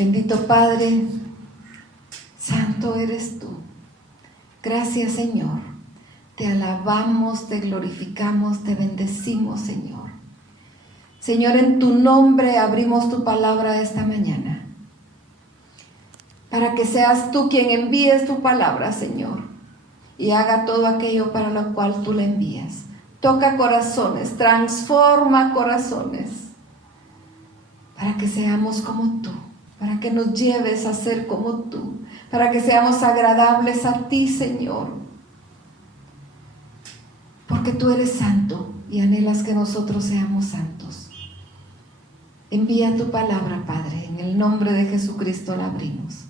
Bendito Padre, santo eres tú. Gracias, Señor. Te alabamos, te glorificamos, te bendecimos, Señor. Señor, en tu nombre abrimos tu palabra esta mañana, para que seas tú quien envíes tu palabra, Señor, y haga todo aquello para lo cual tú la envías. Toca corazones, transforma corazones, para que seamos como tú, para que nos lleves a ser como tú, para que seamos agradables a ti, Señor, porque tú eres santo y anhelas que nosotros seamos santos. Envía tu palabra, Padre, en el nombre de Jesucristo la abrimos.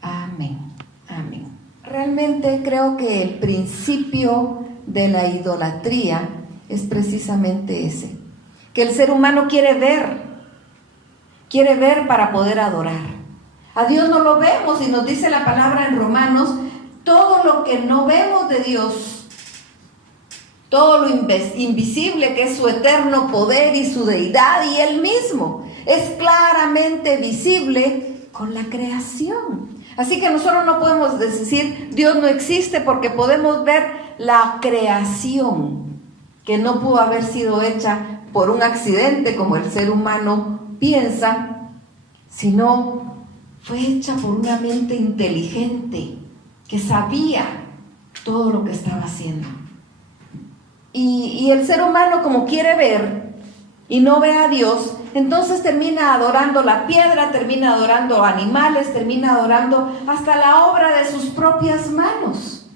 Amén, amén. Realmente creo que el principio de la idolatría es precisamente ese, que el ser humano quiere ver para poder adorar. A Dios no lo vemos, y nos dice la palabra en Romanos, todo lo que no vemos de Dios, todo lo invisible que es su eterno poder y su deidad y Él mismo, es claramente visible con la creación. Así que nosotros no podemos decir Dios no existe, porque podemos ver la creación, que no pudo haber sido hecha por un accidente como el ser humano piensa, sino fue hecha por una mente inteligente que sabía todo lo que estaba haciendo. Y el ser humano, como quiere ver y no ve a Dios, entonces termina adorando la piedra, termina adorando animales, termina adorando hasta la obra de sus propias manos,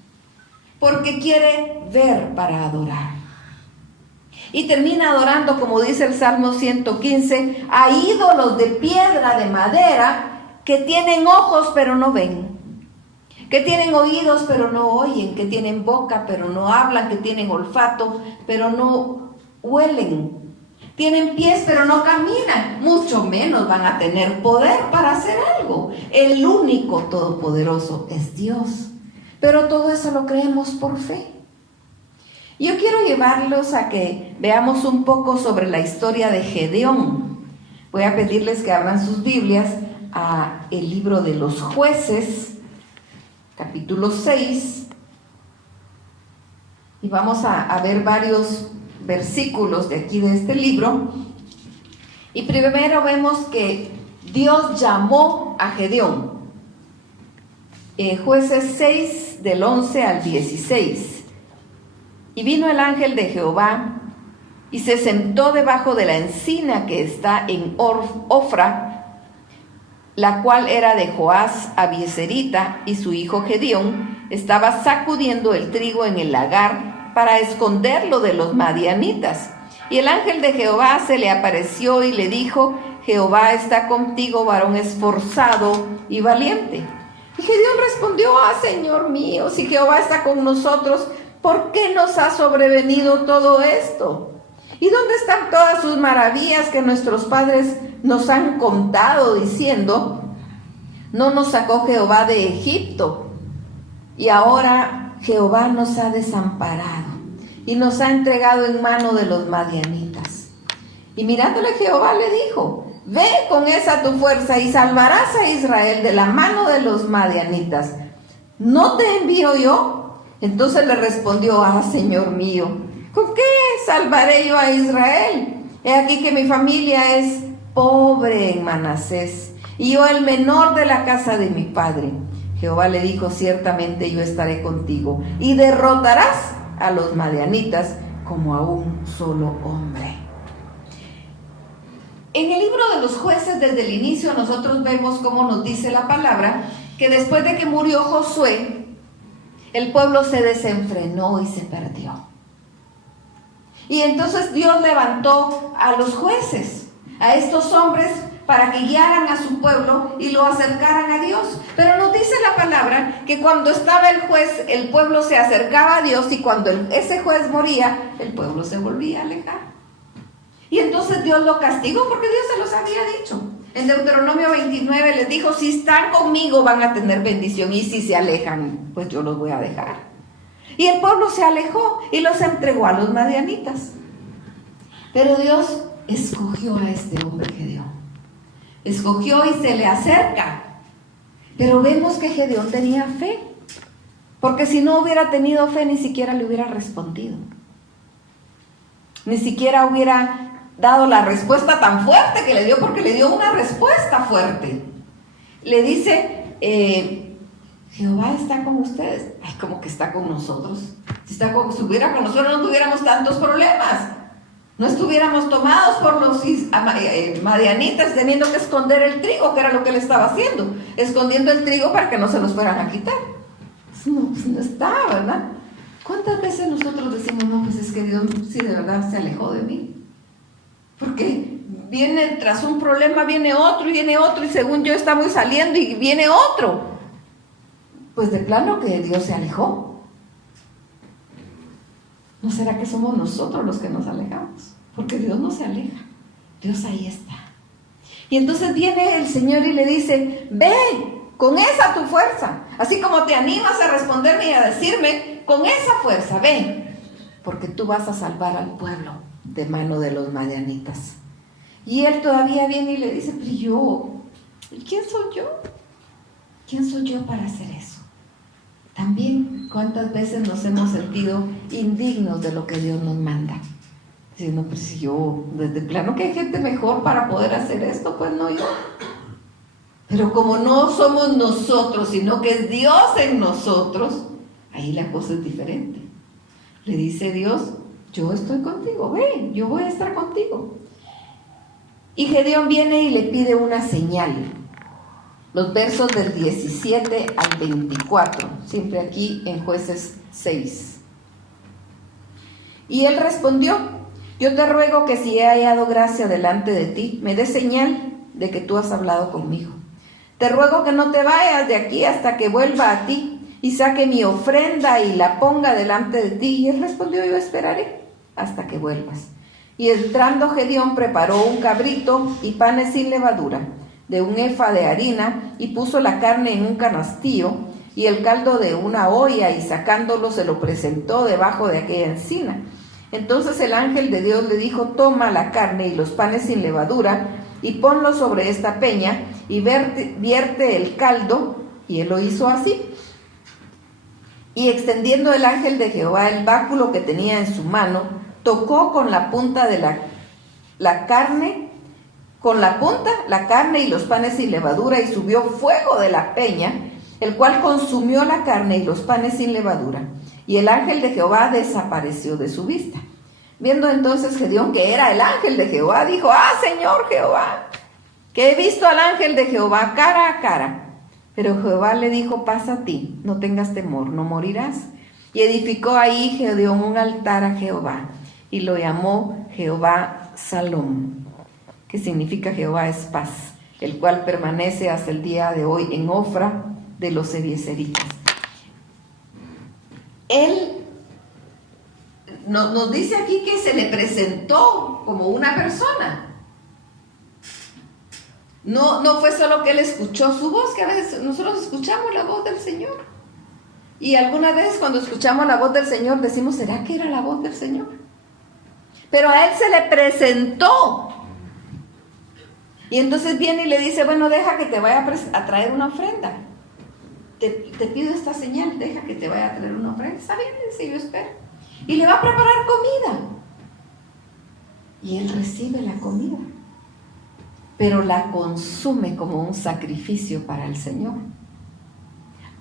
porque quiere ver para adorar. Y termina adorando, como dice el Salmo 115, a ídolos de piedra, de madera, que tienen ojos pero no ven, que tienen oídos pero no oyen, que tienen boca pero no hablan, que tienen olfato pero no huelen, tienen pies pero no caminan, mucho menos van a tener poder para hacer algo. El único todopoderoso es Dios, pero todo eso lo creemos por fe. Yo quiero llevarlos a que veamos un poco sobre la historia de Gedeón. Voy a pedirles que abran sus Biblias a el libro de los Jueces, capítulo 6, y vamos a ver varios versículos de aquí de este libro. Y primero vemos que Dios llamó a Gedeón. Jueces 6, del 11 al 16. Y vino el ángel de Jehová y se sentó debajo de la encina que está en Ofra, la cual era de Joás Abieserita, y su hijo Gedeón estaba sacudiendo el trigo en el lagar para esconderlo de los madianitas. Y el ángel de Jehová se le apareció y le dijo: Jehová está contigo, varón esforzado y valiente. Y Gedeón respondió: Señor mío, si Jehová está con nosotros, ¿por qué nos ha sobrevenido todo esto? ¿Y dónde están todas sus maravillas que nuestros padres nos han contado, diciendo: no nos sacó Jehová de Egipto? Y ahora Jehová nos ha desamparado y nos ha entregado en mano de los madianitas. Y mirándole Jehová le dijo: ve con esa tu fuerza y salvarás a Israel de la mano de los madianitas. ¿No te envío yo? Entonces le respondió: Señor mío, ¿con qué salvaré yo a Israel? He aquí que mi familia es pobre en Manasés, y yo el menor de la casa de mi padre. Jehová le dijo: ciertamente yo estaré contigo, y derrotarás a los madianitas como a un solo hombre. En el libro de los Jueces, desde el inicio, nosotros vemos cómo nos dice la palabra, que después de que murió Josué, el pueblo se desenfrenó y se perdió. Y entonces Dios levantó a los jueces, a estos hombres, para que guiaran a su pueblo y lo acercaran a Dios. Pero nos dice la palabra que cuando estaba el juez, el pueblo se acercaba a Dios, y cuando ese juez moría, el pueblo se volvía a alejar. Y entonces Dios lo castigó, porque Dios se los había dicho. En Deuteronomio 29 les dijo: si están conmigo van a tener bendición, y si se alejan, pues yo los voy a dejar. Y el pueblo se alejó y los entregó a los madianitas. Pero Dios escogió a este hombre Gedeón escogió y se le acerca. Pero vemos que Gedeón tenía fe, porque si no hubiera tenido fe ni siquiera le hubiera respondido. Ni siquiera hubiera dado la respuesta tan fuerte que le dio, porque le dio una respuesta fuerte. Le dice, Jehová está con ustedes. Ay, como que está con nosotros. Si estuviera con nosotros no tuviéramos tantos problemas. No estuviéramos tomados por los madianitas teniendo que esconder el trigo, que era lo que él estaba haciendo, escondiendo el trigo para que no se los fueran a quitar. No está, ¿verdad? ¿Cuántas veces nosotros decimos, no, pues es que Dios sí de verdad se alejó de mí? Porque viene tras un problema, viene otro y según yo estamos saliendo y viene otro. Pues de plano que Dios se alejó. ¿No será que somos nosotros los que nos alejamos? Porque Dios no se aleja, Dios ahí está. Y entonces viene el Señor y le dice, ve, con esa tu fuerza, así como te animas a responderme y a decirme, con esa fuerza, ve, porque tú vas a salvar al pueblo de mano de los madianitas. Y él todavía viene y le dice, pero yo, ¿quién soy yo? ¿Quién soy yo para hacer eso? También, ¿cuántas veces nos hemos sentido indignos de lo que Dios nos manda? Diciendo, pues si yo, desde plano que hay gente mejor para poder hacer esto, pues no yo. Pero como no somos nosotros, sino que es Dios en nosotros, ahí la cosa es diferente. Le dice Dios, yo estoy contigo, ve, yo voy a estar contigo. Y Gedeón viene y le pide una señal. Los versos del 17 al 24, siempre aquí en Jueces 6. Y él respondió, yo te ruego que si he hallado gracia delante de ti, me des señal de que tú has hablado conmigo. Te ruego que no te vayas de aquí hasta que vuelva a ti y saque mi ofrenda y la ponga delante de ti. Y él respondió, yo esperaré hasta que vuelvas. Y entrando Gedeón preparó un cabrito y panes sin levadura, de un efa de harina, y puso la carne en un canastillo y el caldo de una olla, y sacándolo se lo presentó debajo de aquella encina. Entonces el ángel de Dios le dijo, toma la carne y los panes sin levadura y ponlo sobre esta peña y vierte el caldo. Y él lo hizo así. Y extendiendo el ángel de Jehová el báculo que tenía en su mano, tocó con la punta de la carne, la carne y los panes sin levadura, y subió fuego de la peña, el cual consumió la carne y los panes sin levadura. Y el ángel de Jehová desapareció de su vista. Viendo entonces Gedeón que era el ángel de Jehová, dijo, Señor Jehová, que he visto al ángel de Jehová cara a cara. Pero Jehová le dijo, pasa a ti, no tengas temor, no morirás. Y edificó ahí Gedeón un altar a Jehová, y lo llamó Jehová Salom, que significa Jehová es paz, el cual permanece hasta el día de hoy en Ofra de los ebiezeritas. Él nos dice aquí que se le presentó como una persona. No fue solo que él escuchó su voz, que a veces nosotros escuchamos la voz del Señor. Y algunas veces cuando escuchamos la voz del Señor decimos, ¿será que era la voz del Señor? Pero a él se le presentó. Y entonces viene y le dice, bueno, deja que te vaya a traer una ofrenda. Te pido esta señal, deja que te vaya a traer una ofrenda. Está bien, dice, yo espero. Y le va a preparar comida. Y él recibe la comida, pero la consume como un sacrificio para el Señor.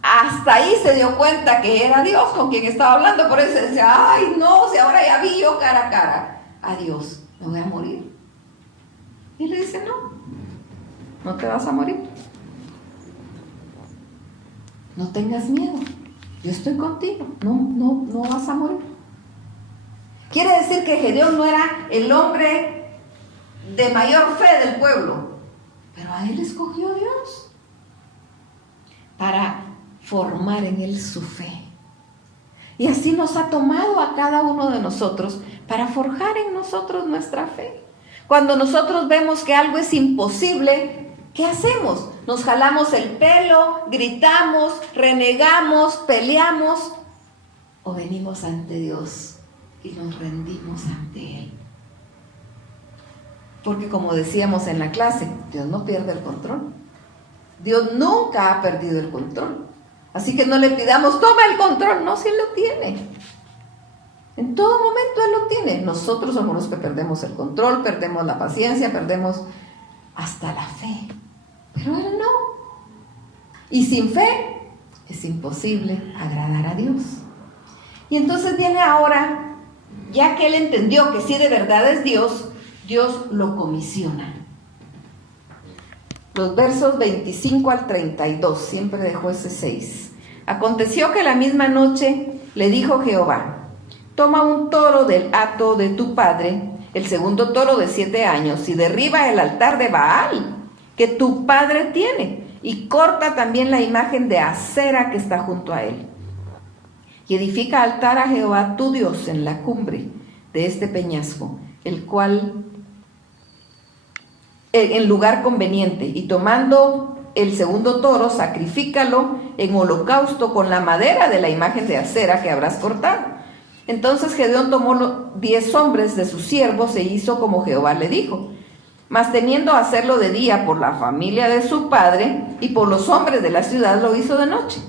Hasta ahí se dio cuenta que era Dios con quien estaba hablando. Por eso decía, ay no, si ahora ya vi yo cara a cara a Dios, me voy a morir. Y le dice, no te vas a morir. No tengas miedo, yo estoy contigo, no vas a morir. Quiere decir que Gedeón no era el hombre de mayor fe del pueblo, pero a él escogió Dios para formar en él su fe. Y así nos ha tomado a cada uno de nosotros para forjar en nosotros nuestra fe. Cuando nosotros vemos que algo es imposible, ¿qué hacemos? Nos jalamos el pelo, gritamos, renegamos, peleamos, o venimos ante Dios y nos rendimos ante Él. Porque como decíamos en la clase, Dios no pierde el control. Dios nunca ha perdido el control. Así que no le pidamos, toma el control. No, si Él lo tiene. En todo momento Él lo tiene. Nosotros somos los que perdemos el control, perdemos la paciencia, perdemos hasta la fe. Pero Él no. Y sin fe es imposible agradar a Dios. Y entonces viene ahora, ya que Él entendió que sí de verdad es Dios, Dios lo comisiona. Los versos 25 al 32, siempre dejó ese 6. Aconteció que la misma noche le dijo Jehová: toma un toro del hato de tu padre, el segundo toro de 7 años, y derriba el altar de Baal que tu padre tiene, y corta también la imagen de Acera que está junto a él. Y edifica altar a Jehová tu Dios en la cumbre de este peñasco, el cual en lugar conveniente, y tomando el segundo toro, sacrifícalo en holocausto con la madera de la imagen de Acera que habrás cortado. Entonces Gedeón tomó 10 hombres de sus siervos e hizo como Jehová le dijo. Mas temiendo hacerlo de día por la familia de su padre y por los hombres de la ciudad, lo hizo de noche.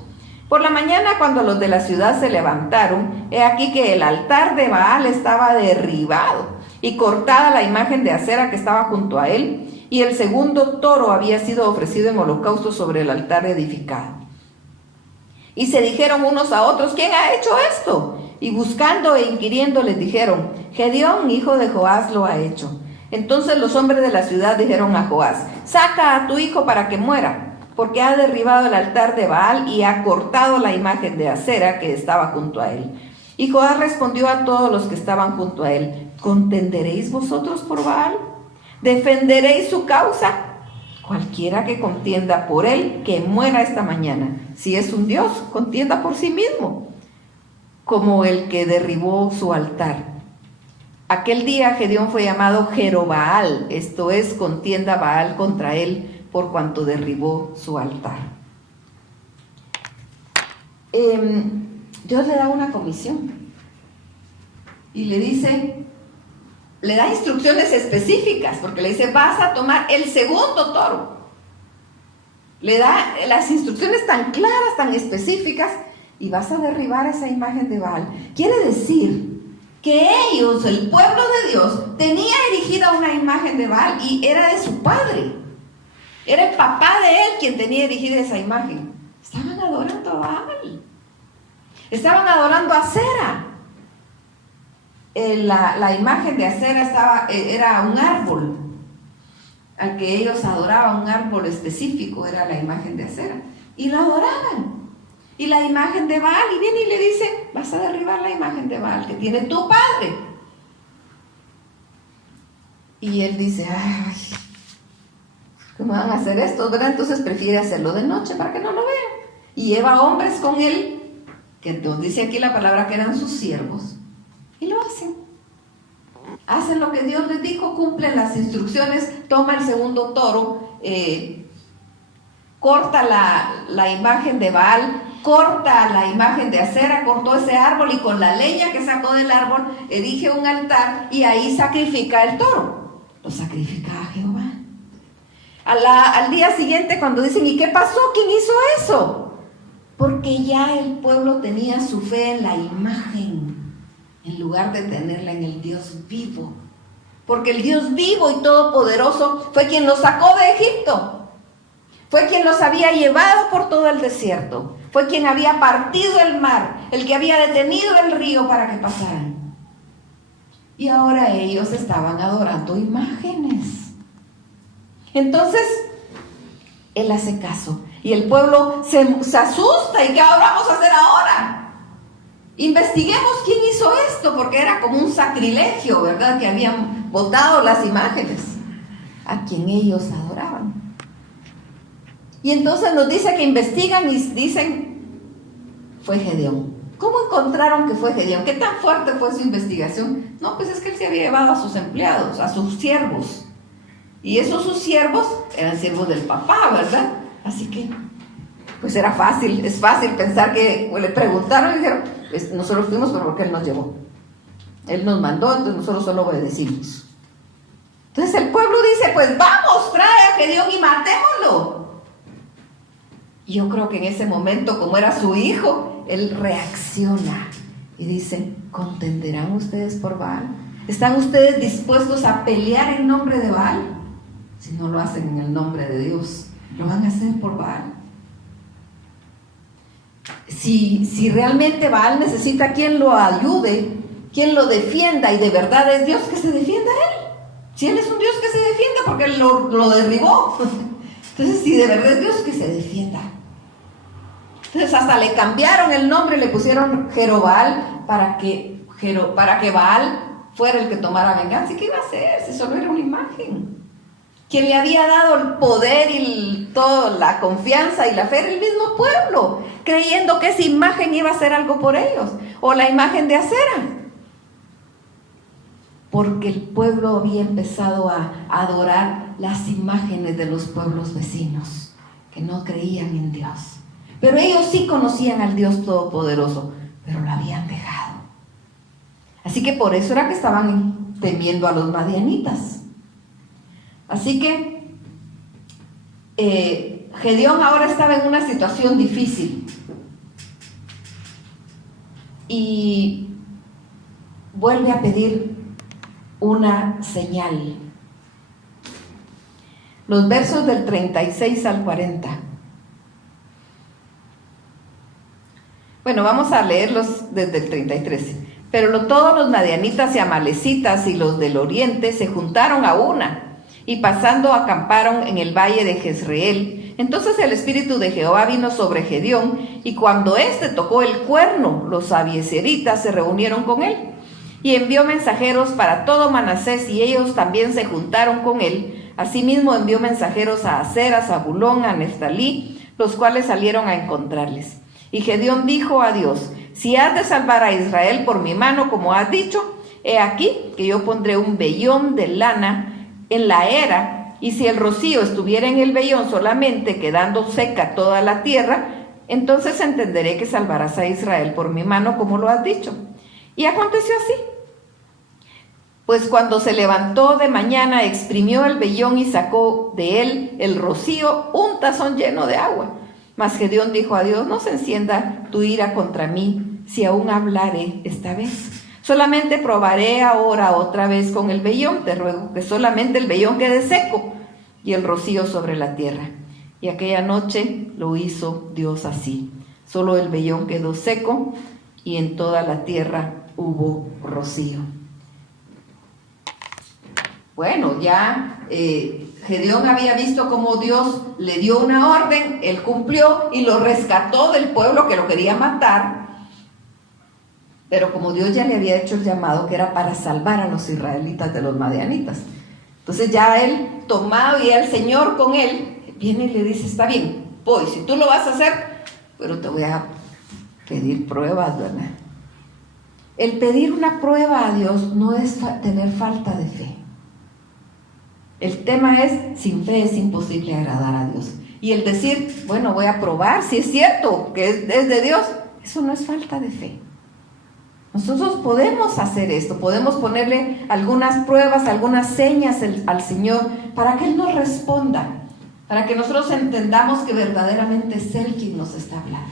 Por la mañana, cuando los de la ciudad se levantaron, he aquí que el altar de Baal estaba derribado y cortada la imagen de Acera que estaba junto a él, y el segundo toro había sido ofrecido en holocausto sobre el altar edificado. Y se dijeron unos a otros: ¿quién ha hecho esto? Y buscando e inquiriendo les dijeron: Gedeón, hijo de Joás, lo ha hecho. Entonces los hombres de la ciudad dijeron a Joás: saca a tu hijo para que muera, porque ha derribado el altar de Baal y ha cortado la imagen de Acera que estaba junto a él. Y Joás respondió a todos los que estaban junto a él: ¿contenderéis vosotros por Baal? ¿Defenderéis su causa? Cualquiera que contienda por él, que muera esta mañana. Si es un Dios, contienda por sí mismo, como el que derribó su altar. Aquel día Gedeón fue llamado Jerobaal, esto es, contienda Baal contra él, por cuanto derribó su altar. Dios le da una comisión y le dice, le da instrucciones específicas, porque le dice: vas a tomar el segundo toro. Le da las instrucciones tan claras, tan específicas, y vas a derribar esa imagen de Baal. Quiere decir que ellos, el pueblo de Dios, tenía erigida una imagen de Baal y era de su padre. Era el papá de él quien tenía erigida esa imagen. Estaban adorando a Baal. Estaban adorando a Acera. La imagen de Acera era un árbol al que ellos adoraban, un árbol específico, era la imagen de Acera. Y lo adoraban. Y la imagen de Baal, y viene y le dice: vas a derribar la imagen de Baal que tiene tu padre. Y él dice: ay, ¿cómo van a hacer esto, verdad? Entonces prefiere hacerlo de noche para que no lo vean. Y lleva hombres con él, que nos dice aquí la palabra que eran sus siervos, y lo hacen. Hacen lo que Dios les dijo, cumplen las instrucciones, toma el segundo toro, corta la imagen de Baal, corta la imagen de Acera, cortó ese árbol y con la leña que sacó del árbol erige un altar y ahí sacrifica el toro. Lo sacrifica a Jehová. Al día siguiente, cuando dicen: ¿y qué pasó? ¿Quién hizo eso? Porque ya el pueblo tenía su fe en la imagen, en lugar de tenerla en el Dios vivo. Porque el Dios vivo y todopoderoso fue quien los sacó de Egipto. Fue quien los había llevado por todo el desierto. Fue quien había partido el mar, el que había detenido el río para que pasaran. Y ahora ellos estaban adorando imágenes. Entonces, él hace caso. Y el pueblo se asusta. ¿Y qué vamos a hacer ahora? Investiguemos quién hizo esto, porque era como un sacrilegio, ¿verdad? Que habían botado las imágenes a quien ellos adoraban. Y entonces nos dice que investigan y dicen: fue Gedeón. ¿Cómo encontraron que fue Gedeón? ¿Qué tan fuerte fue su investigación? No, pues es que él se había llevado a sus empleados, a sus siervos. Y esos sus siervos eran siervos del papá, ¿verdad? Así que, pues era fácil, es fácil pensar que le preguntaron y dijeron: pues nosotros fuimos, pero porque él nos llevó. Él nos mandó, entonces nosotros solo obedecimos. Entonces el pueblo dice, pues vamos, trae a Gedeón y matémoslo. Y yo creo que en ese momento, como era su hijo, él reacciona y dice, ¿contenderán ustedes por Baal? ¿Están ustedes dispuestos a pelear en nombre de Baal? Si no lo hacen en el nombre de Dios, lo van a hacer por Baal. Si realmente Baal necesita quien lo ayude, quien lo defienda, y de verdad es Dios, que se defienda él. Si él es un Dios, que se defienda, porque él lo derribó. Entonces, si de verdad es Dios, que se defienda. Entonces hasta le cambiaron el nombre, le pusieron Jerobal para que Baal fuera el que tomara venganza. ¿Y qué iba a hacer si solo era una imagen? Quien le había dado el poder y toda la confianza y la fe era el mismo pueblo, creyendo que esa imagen iba a hacer algo por ellos, o la imagen de Acera, porque el pueblo había empezado a adorar las imágenes de los pueblos vecinos, que no creían en Dios. Pero ellos sí conocían al Dios Todopoderoso, pero lo habían dejado. Así que por eso era que estaban temiendo a los madianitas. Así que Gedeón ahora estaba en una situación difícil y vuelve a pedir una señal. Los versos del 36 al 40. Bueno, vamos a leerlos desde el 33. Pero todos los madianitas y amalecitas y los del oriente se juntaron a una, y pasando acamparon en el valle de Jezreel. Entonces el espíritu de Jehová vino sobre Gedeón, y cuando éste tocó el cuerno, los abiezeritas se reunieron con él. Y envió mensajeros para todo Manasés, y ellos también se juntaron con él. Asimismo envió mensajeros a Aser, a Zabulón, a Neftalí, los cuales salieron a encontrarles. Y Gedeón dijo a Dios: si has de salvar a Israel por mi mano, como has dicho, he aquí que yo pondré un vellón de lana en la era, y si el rocío estuviera en el vellón solamente, quedando seca toda la tierra, entonces entenderé que salvarás a Israel por mi mano, como lo has dicho. Y aconteció así. Pues cuando se levantó de mañana, exprimió el vellón y sacó de él el rocío, un tazón lleno de agua. Mas Gedeón dijo a Dios: no se encienda tu ira contra mí, si aún hablaré esta vez. Solamente probaré ahora otra vez con el vellón. Te ruego que solamente el vellón quede seco y el rocío sobre la tierra. Y aquella noche lo hizo Dios así. Solo el vellón quedó seco y en toda la tierra hubo rocío. Bueno, ya Gedeón había visto cómo Dios le dio una orden, él cumplió y lo rescató del pueblo que lo quería matar. Pero como Dios ya le había hecho el llamado, que era para salvar a los israelitas de los madianitas, entonces ya él, tomado y el Señor con él, viene y le dice: está bien, voy, si tú lo vas a hacer, pero te voy a pedir pruebas, ¿verdad? El pedir una prueba a Dios no es tener falta de fe. El tema es: sin fe es imposible agradar a Dios. Y el decir, bueno, voy a probar si es cierto que es de Dios, eso no es falta de fe. Nosotros podemos hacer esto, podemos ponerle algunas pruebas, algunas señas al Señor para que Él nos responda, para que nosotros entendamos que verdaderamente es Él quien nos está hablando.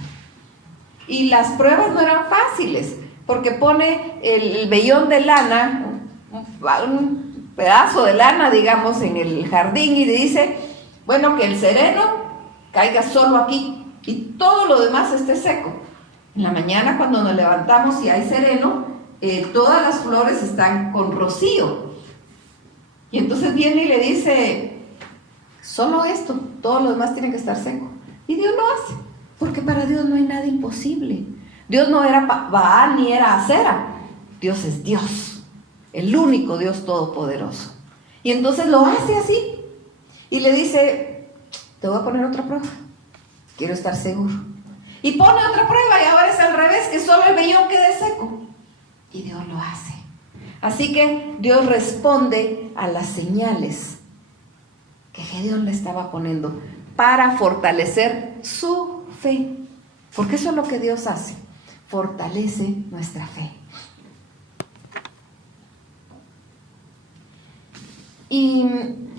Y las pruebas no eran fáciles, porque pone el vellón de lana, un pedazo de lana, digamos, en el jardín, y le dice: bueno, que el sereno caiga solo aquí y todo lo demás esté seco. En la mañana, cuando nos levantamos y hay sereno, todas las flores están con rocío. Y entonces viene y le dice: solo esto, todo lo demás tiene que estar seco. Y Dios lo hace, porque para Dios no hay nada imposible. Dios no era Baal ni era Acera. Dios es Dios, el único Dios todopoderoso. Y entonces lo hace así. Y le dice: te voy a poner otra prueba, quiero estar seguro. Y pone otra prueba, y ahora es al revés, que solo el vellón quede seco. Y Dios lo hace. Así que Dios responde a las señales que Gedeón le estaba poniendo para fortalecer su fe. Porque eso es lo que Dios hace, fortalece nuestra fe. Y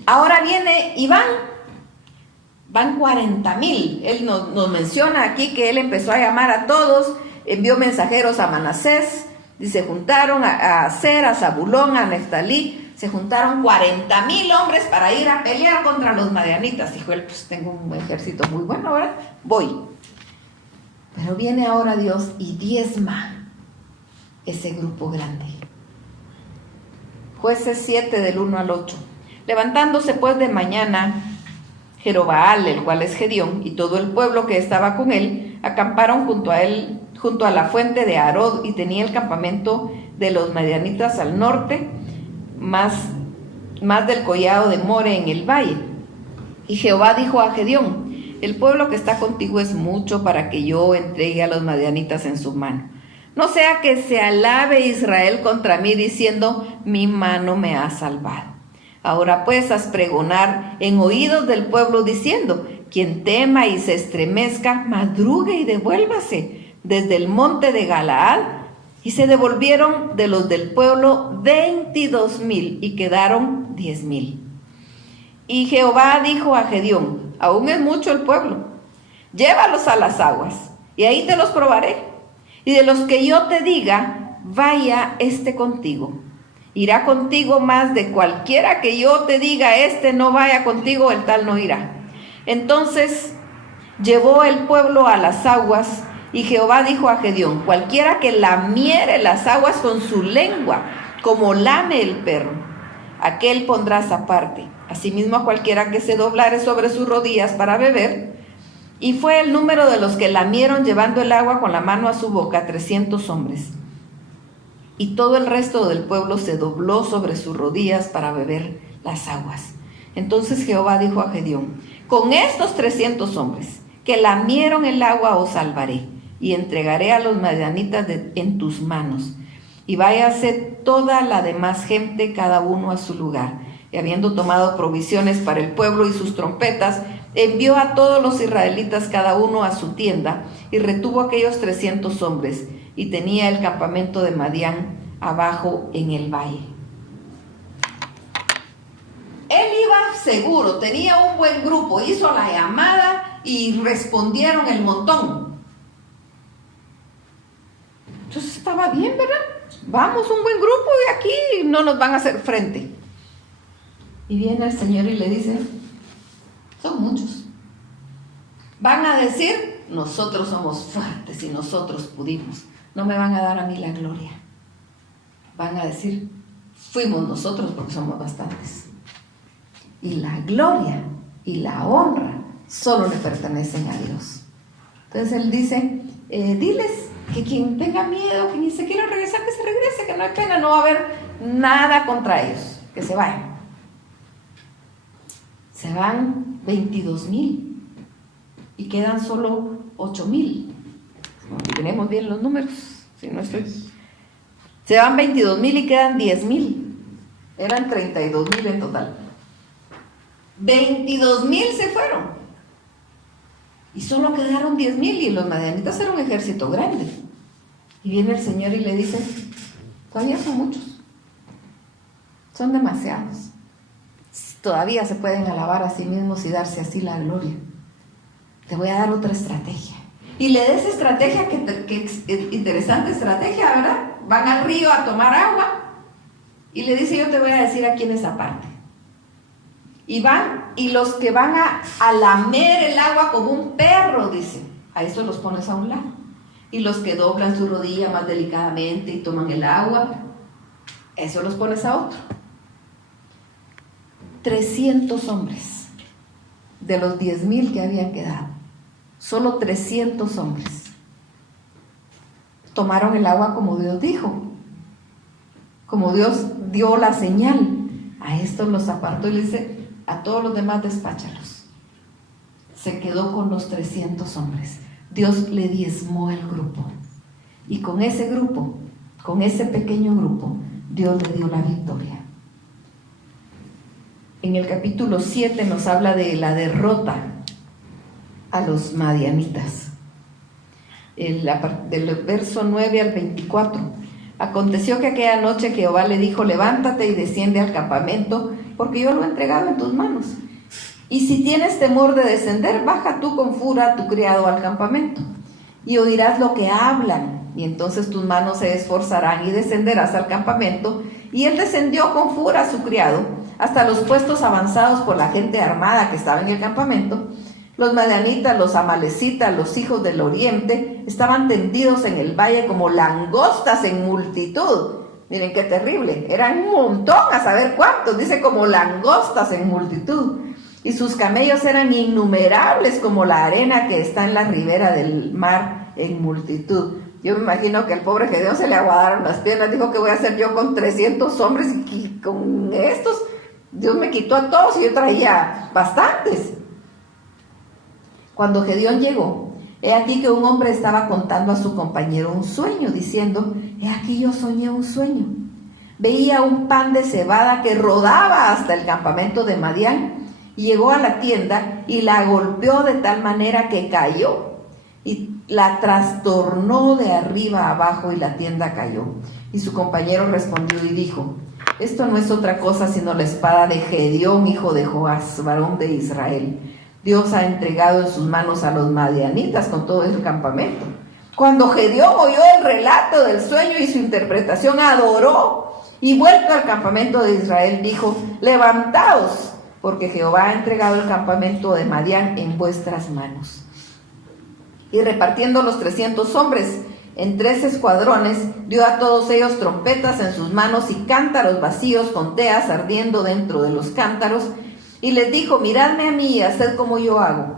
ahora viene y van 40,000. Él nos menciona aquí que él empezó a llamar a todos, envió mensajeros a Manasés, y se juntaron a Aser, a Zabulón, a Neftalí, se juntaron 40,000 hombres para ir a pelear contra los madianitas. Dijo él, pues tengo un ejército muy bueno, ahora voy. Pero viene ahora Dios y diezma ese grupo grande. Jueces 7 del 1 al 8. Levantándose pues de mañana, Jerobaal, el cual es Gedeón, y todo el pueblo que estaba con él, acamparon junto a la fuente de Arod, y tenía el campamento de los madianitas al norte, más del collado de More en el valle. Y Jehová dijo a Gedeón: el pueblo que está contigo es mucho para que yo entregue a los madianitas en su mano. No sea que se alabe Israel contra mí diciendo: mi mano me ha salvado. Ahora pues haz pregonar en oídos del pueblo diciendo: quien tema y se estremezca, madrugue y devuélvase desde el monte de Galaad. Y se devolvieron de los del pueblo 22,000 y quedaron 10,000. Y Jehová dijo a Gedeón: aún es mucho el pueblo, llévalos a las aguas y ahí te los probaré. Y de los que yo te diga, vaya contigo. Irá contigo más de cualquiera que yo te diga, no vaya contigo, el tal no irá. Entonces llevó el pueblo a las aguas, y Jehová dijo a Gedeón: cualquiera que lamiere las aguas con su lengua, como lame el perro, aquel pondrás aparte. Asimismo a cualquiera que se doblare sobre sus rodillas para beber. Y fue el número de los que lamieron llevando el agua con la mano a su boca 300 hombres. Y todo el resto del pueblo se dobló sobre sus rodillas para beber las aguas. Entonces Jehová dijo a Gedeón: con estos 300 hombres que lamieron el agua os salvaré, y entregaré a los madianitas en tus manos. Y váyase toda la demás gente, cada uno a su lugar. Y habiendo tomado provisiones para el pueblo y sus trompetas, envió a todos los israelitas cada uno a su tienda, y retuvo aquellos 300 hombres, y tenía el campamento de Madián abajo en el valle. Él iba seguro, tenía un buen grupo, hizo la llamada y respondieron el montón. Entonces estaba bien, ¿verdad? Vamos, un buen grupo, y aquí no nos van a hacer frente. Y viene el Señor y le dice: son muchos. Van a decir: nosotros somos fuertes y nosotros pudimos. No me van a dar a mí la gloria. Van a decir: fuimos nosotros porque somos bastantes. Y la gloria y la honra solo le pertenecen a Dios. Entonces él dice: diles que quien tenga miedo, que ni se quiera regresar, que se regrese, que no hay pena, no va a haber nada contra ellos, que se vayan. Se van 22,000 y quedan solo 8,000. Tenemos bien los números, si no estoy. Se van 22,000 y quedan 10,000. Eran 32,000 en total. 22,000 se fueron y solo quedaron 10,000, y los madianitas eran un ejército grande. Y viene el Señor y le dice: todavía son muchos, son demasiados. Todavía se pueden alabar a sí mismos y darse así la gloria. Te voy a dar otra estrategia. Y le des estrategia, que interesante estrategia, ¿verdad? Van al río a tomar agua y le dice: yo te voy a decir a quién es aparte. Y van, y los que van a lamer el agua como un perro, dice, a eso los pones a un lado. Y los que doblan su rodilla más delicadamente y toman el agua, eso los pones a otro. 300 hombres de los 10,000 que habían quedado, solo 300 hombres tomaron el agua como Dios dijo, como Dios dio la señal. A estos los apartó y le dice: a todos los demás despáchalos. Se quedó con los 300 hombres. Dios le diezmó el grupo, y con ese grupo, con ese pequeño grupo, Dios le dio la victoria. En el capítulo 7 nos habla de la derrota a los madianitas. Del verso 9 al 24. Aconteció que aquella noche Jehová le dijo: levántate y desciende al campamento, porque yo lo he entregado en tus manos. Y si tienes temor de descender, baja tú con furia a tu criado al campamento, y oirás lo que hablan, y entonces tus manos se esforzarán y descenderás al campamento. Y él descendió con furia a su criado hasta los puestos avanzados por la gente armada que estaba en el campamento. Los madianitas, los amalecitas, los hijos del oriente, estaban tendidos en el valle como langostas en multitud. Miren qué terrible, eran un montón, a saber cuántos, dice como langostas en multitud. Y sus camellos eran innumerables como la arena que está en la ribera del mar en multitud. Yo me imagino que el pobre Gedeón se le aguadaron las piernas, dijo, ¿qué voy a hacer yo con 300 hombres y con estos? Dios me quitó a todos y yo traía bastantes. Cuando Gedeón llegó, he aquí que un hombre estaba contando a su compañero un sueño, diciendo, he aquí yo soñé un sueño. Veía un pan de cebada que rodaba hasta el campamento de Madián, y llegó a la tienda y la golpeó de tal manera que cayó, y la trastornó de arriba abajo y la tienda cayó. Y su compañero respondió y dijo, esto no es otra cosa sino la espada de Gedeón, hijo de Joás, varón de Israel. Dios ha entregado en sus manos a los madianitas con todo el campamento. Cuando Gedeón oyó el relato del sueño y su interpretación, adoró, y vuelto al campamento de Israel dijo, levantaos, porque Jehová ha entregado el campamento de Madián en vuestras manos. Y repartiendo los 300 hombres en 3 escuadrones, dio a todos ellos trompetas en sus manos y cántaros vacíos con teas ardiendo dentro de los cántaros, y les dijo, miradme a mí y haced como yo hago.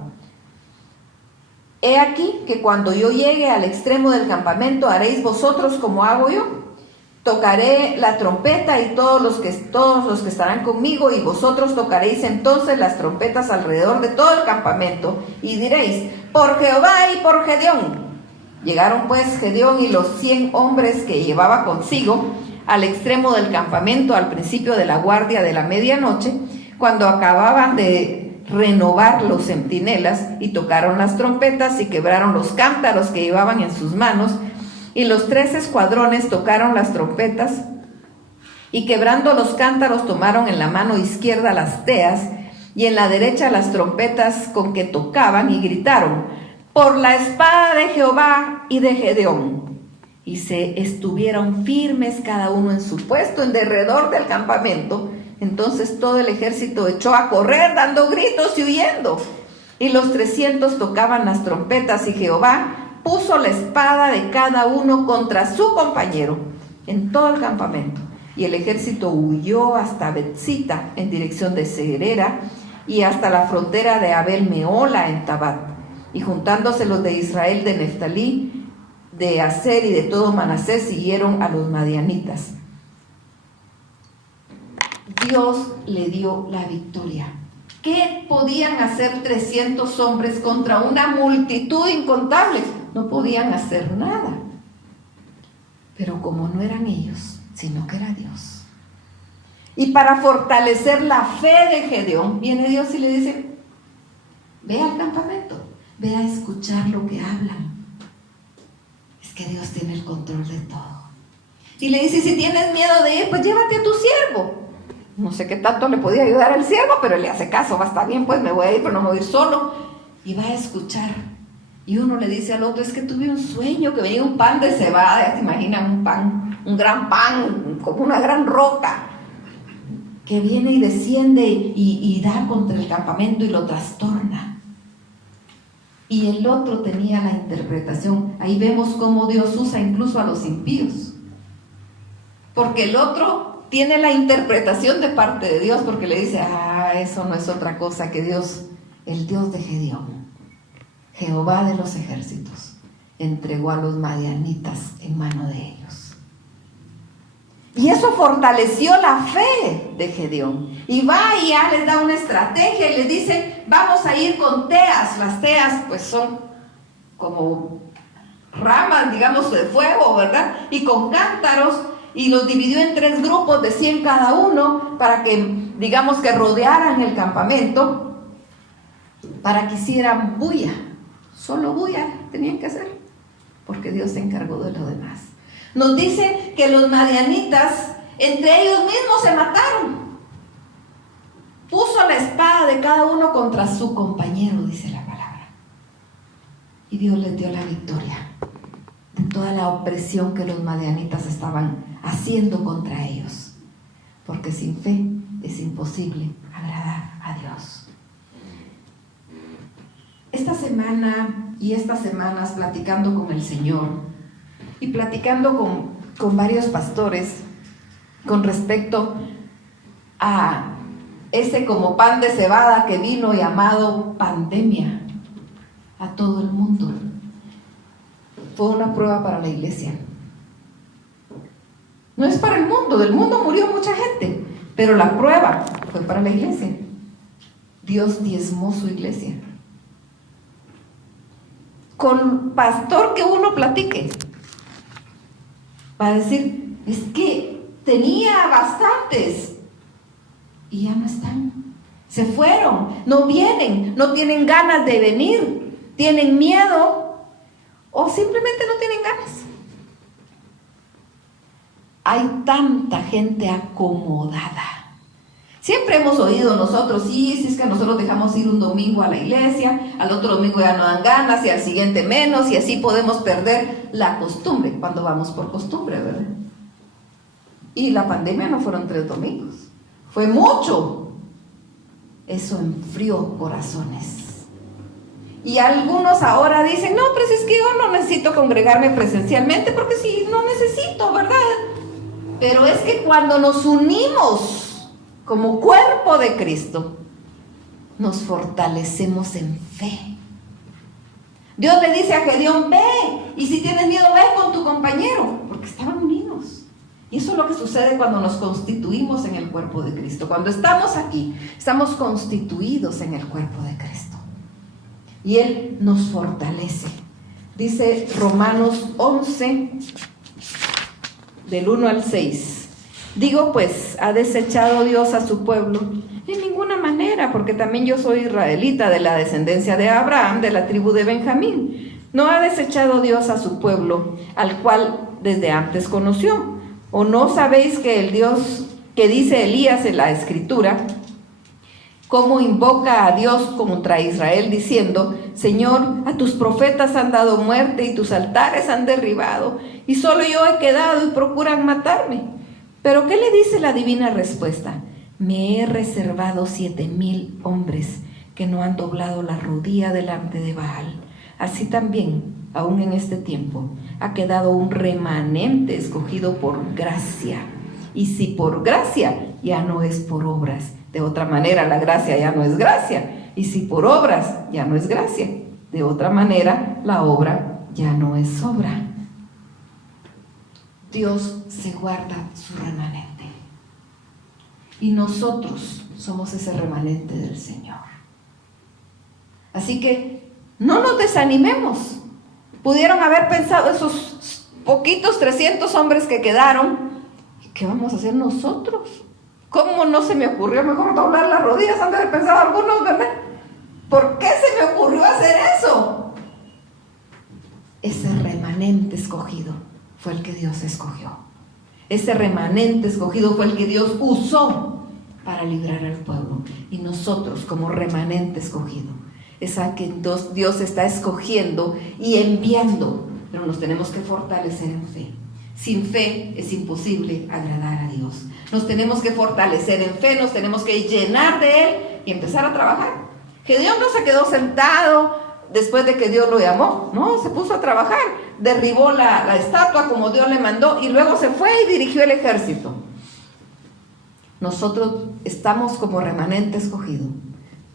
He aquí que cuando yo llegue al extremo del campamento, haréis vosotros como hago yo. Tocaré la trompeta y todos los que estarán conmigo, y vosotros tocaréis entonces las trompetas alrededor de todo el campamento, y diréis, por Jehová y por Gedeón. Llegaron pues Gedeón y los 100 hombres que llevaba consigo al extremo del campamento al principio de la guardia de la medianoche, cuando acababan de renovar los centinelas, y tocaron las trompetas y quebraron los cántaros que llevaban en sus manos. Y los 3 escuadrones tocaron las trompetas, y quebrando los cántaros tomaron en la mano izquierda las teas, y en la derecha las trompetas con que tocaban, y gritaron, por la espada de Jehová y de Gedeón. Y se estuvieron firmes cada uno en su puesto en derredor del campamento. Entonces todo el ejército echó a correr dando gritos y huyendo. Y los 300 tocaban las trompetas, y Jehová puso la espada de cada uno contra su compañero en todo el campamento. Y el ejército huyó hasta Betzita en dirección de Serera, y hasta la frontera de Abel Meola en Tabat. Y juntándose los de Israel, de Neftalí, de Aser y de todo Manasés, siguieron a los madianitas. Dios le dio la victoria. ¿Qué podían hacer 300 hombres contra una multitud incontable? No podían hacer nada. Pero como no eran ellos, sino que era Dios. Y para fortalecer la fe de Gedeón, viene Dios y le dice, ve al campamento, ve a escuchar lo que hablan. Es que Dios tiene el control de todo. Y le dice, si tienes miedo de ir, pues llévate a tu siervo. No sé qué tanto le podía ayudar al siervo, pero él le hace caso, va, está bien, pues me voy a ir, pero no me voy a ir solo. Y va a escuchar. Y uno le dice al otro, es que tuve un sueño, que venía un pan de cebada, ya te imaginan un pan, un gran pan, como una gran roca, que viene y desciende y da contra el campamento y lo trastorna. Y el otro tenía la interpretación. Ahí vemos cómo Dios usa incluso a los impíos. Porque el otro tiene la interpretación de parte de Dios, porque le dice, eso no es otra cosa que Dios, el Dios de Gedeón, Jehová de los ejércitos, entregó a los madianitas en mano de ellos. Y eso fortaleció la fe de Gedeón. Y va y ya les da una estrategia y les dice, vamos a ir con teas. Las teas pues son como ramas, digamos, de fuego, ¿verdad? Y con cántaros, y los dividió en 3 grupos de 100 cada uno, para que, digamos, que rodearan el campamento, para que hicieran bulla. Solo bulla tenían que hacer, porque Dios se encargó de lo demás. Nos dice que los madianitas, entre ellos mismos se mataron. cada uno contra su compañero, dice la palabra. Y Dios les dio la victoria de toda la opresión que los madianitas estaban haciendo contra ellos. Porque sin fe es imposible agradar a Dios. Esta semana y estas semanas platicando con el Señor y platicando con varios pastores con respecto a ese como pan de cebada que vino llamado pandemia a todo el mundo. Fue una prueba para la iglesia. No es para el mundo, del mundo murió mucha gente, pero la prueba fue para la iglesia. Dios diezmó su iglesia. Con pastor que uno platique, va a decir, es que tenía bastantes y ya no están. Se fueron, no vienen, no tienen ganas de venir, tienen miedo o simplemente no tienen ganas. Hay tanta gente acomodada. Siempre hemos oído nosotros, sí, si es que nosotros dejamos ir un domingo a la iglesia, al otro domingo ya no dan ganas y al siguiente menos, y así podemos perder la costumbre cuando vamos por costumbre, ¿verdad? Y la pandemia no fueron 3 domingos, fue mucho. Eso enfrió corazones. Y algunos ahora dicen, no, pero si es que yo no necesito congregarme presencialmente, porque si no necesito, ¿verdad? Pero es que cuando nos unimos como cuerpo de Cristo, nos fortalecemos en fe. Dios le dice a Gedeón, ve, y si tienes miedo, ve con tu compañero, porque estaban unidos. Y eso es lo que sucede cuando nos constituimos en el cuerpo de Cristo. Cuando estamos aquí, estamos constituidos en el cuerpo de Cristo. Y Él nos fortalece. Dice Romanos 11, del 1 al 6. Digo pues, ¿ha desechado Dios a su pueblo? En ninguna manera, porque también yo soy israelita de la descendencia de Abraham, de la tribu de Benjamín. ¿No ha desechado Dios a su pueblo, al cual desde antes conoció? ¿O no sabéis que el Dios que dice Elías en la Escritura, cómo invoca a Dios contra Israel diciendo, Señor, a tus profetas han dado muerte y tus altares han derribado, y solo yo he quedado y procuran matarme? Pero ¿qué le dice la divina respuesta? Me he reservado 7,000 hombres que no han doblado la rodilla delante de Baal. Así también, aún en este tiempo, ha quedado un remanente escogido por gracia. Y si por gracia, ya no es por obras. De otra manera, la gracia ya no es gracia. Y si por obras, ya no es gracia. De otra manera, la obra ya no es obra. Dios se guarda su remanente. Y nosotros somos ese remanente del Señor. Así que no nos desanimemos. Pudieron haber pensado esos poquitos 300 hombres que quedaron, ¿qué vamos a hacer nosotros? ¿Cómo no se me ocurrió mejor doblar las rodillas? Han de haber pensado algunos, ¿verdad? ¿Por qué se me ocurrió hacer eso? Ese remanente escogido fue el que Dios escogió. Ese remanente escogido fue el que Dios usó para librar al pueblo. Y nosotros como remanente escogido, es a quien Dios está escogiendo y enviando. Pero nos tenemos que fortalecer en fe. Sin fe es imposible agradar a Dios. Nos tenemos que fortalecer en fe, nos tenemos que llenar de Él y empezar a trabajar. Gedeón no se quedó sentado después de que Dios lo llamó, no, se puso a trabajar, derribó la estatua como Dios le mandó y luego se fue y dirigió el ejército. Nosotros estamos como remanente escogido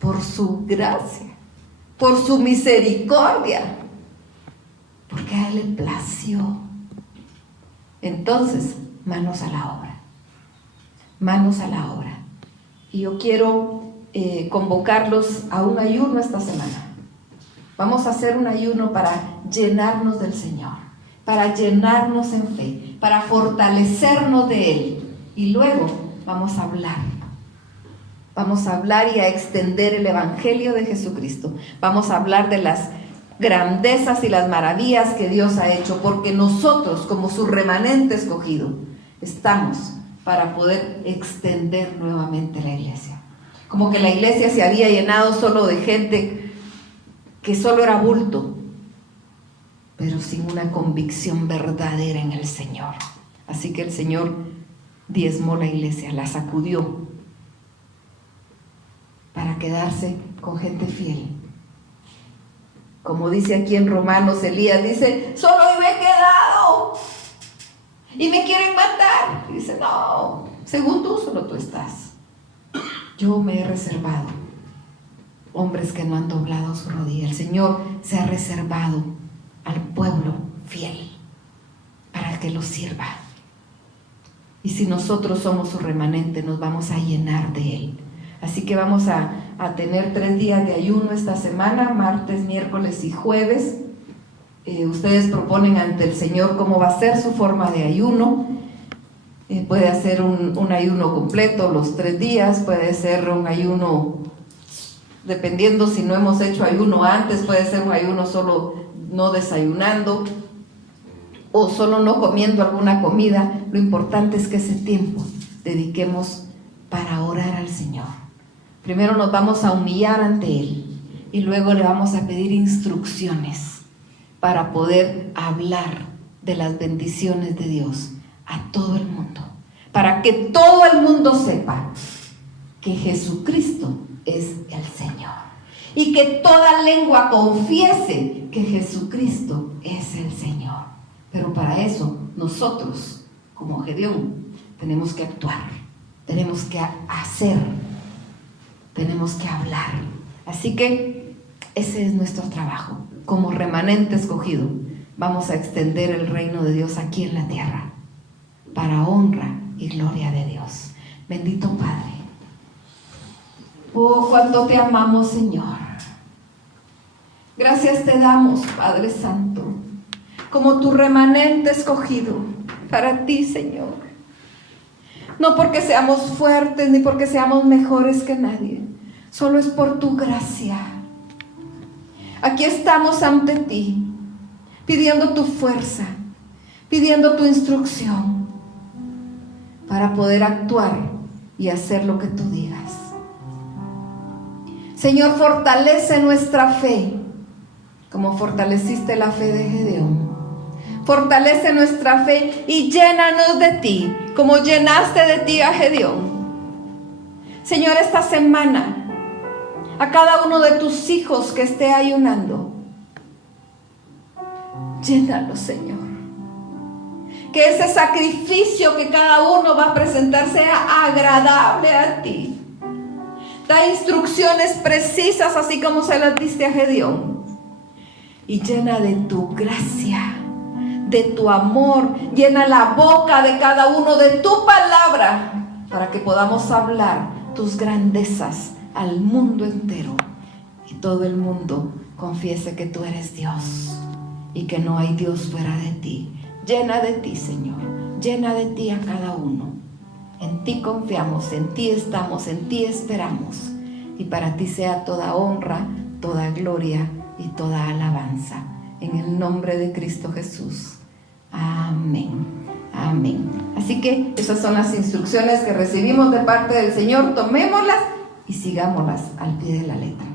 por su gracia, por su misericordia, porque a Él le plació. Entonces, manos a la obra, manos a la obra. Y yo quiero convocarlos a un ayuno esta semana. Vamos a hacer un ayuno para llenarnos del Señor, para llenarnos en fe, para fortalecernos de Él. Y luego vamos a hablar. Vamos a hablar y a extender el Evangelio de Jesucristo. Vamos a hablar de las grandezas y las maravillas que Dios ha hecho, porque nosotros, como su remanente escogido, estamos para poder extender nuevamente la iglesia. Como que la iglesia se había llenado solo de gente que solo era bulto, pero sin una convicción verdadera en el Señor. Así que el Señor diezmó la iglesia, la sacudió para quedarse con gente fiel. Como dice aquí en Romanos, Elías dice: solo yo me he quedado y me quieren matar. Y dice: no, según tú, solo tú estás. Yo me he reservado hombres que no han doblado su rodilla. El Señor se ha reservado al pueblo fiel para que lo sirva. Y si nosotros somos su remanente, nos vamos a llenar de Él. Así que vamos a tener 3 días de ayuno esta semana, martes, miércoles y jueves. Ustedes proponen ante el Señor cómo va a ser su forma de ayuno. Puede hacer un ayuno completo los 3 días, puede ser un ayuno, dependiendo si no hemos hecho ayuno antes, puede ser un ayuno solo no desayunando o solo no comiendo alguna comida. Lo importante es que ese tiempo dediquemos para orar al Señor. Primero nos vamos a humillar ante Él y luego le vamos a pedir instrucciones para poder hablar de las bendiciones de Dios a todo el mundo, para que todo el mundo sepa que Jesucristo es el Señor y que toda lengua confiese que Jesucristo es el Señor. Pero para eso nosotros, como Gedeón, tenemos que actuar, tenemos que hacer, tenemos que hablar. Así que ese es nuestro trabajo. Como remanente escogido, vamos a extender el reino de Dios aquí en la tierra, para honra y gloria de Dios. Bendito Padre. Oh, cuánto te amamos, Señor. Gracias te damos, Padre Santo, como tu remanente escogido para ti, Señor. No porque seamos fuertes ni porque seamos mejores que nadie, solo es por tu gracia. Aquí estamos ante ti, pidiendo tu fuerza, pidiendo tu instrucción para poder actuar y hacer lo que tú digas. Señor, fortalece nuestra fe, como fortaleciste la fe de Gedeón. Fortalece nuestra fe y llénanos de ti, como llenaste de ti a Gedeón. Señor, esta semana, a cada uno de tus hijos que esté ayunando, llénalo, Señor. Que ese sacrificio que cada uno va a presentar sea agradable a ti. Da instrucciones precisas, así como se las diste a Gedeón. Y llena de tu gracia, de tu amor, llena la boca de cada uno de tu palabra, para que podamos hablar tus grandezas al mundo entero y todo el mundo confiese que tú eres Dios y que no hay Dios fuera de ti. Llena de ti, Señor, llena de ti a cada uno. En ti confiamos, en ti estamos, en ti esperamos, y para ti sea toda honra, toda gloria y toda alabanza, en el nombre de Cristo Jesús. Amén, amén. Así que esas son las instrucciones que recibimos de parte del Señor. Tomémoslas y sigámoslas al pie de la letra.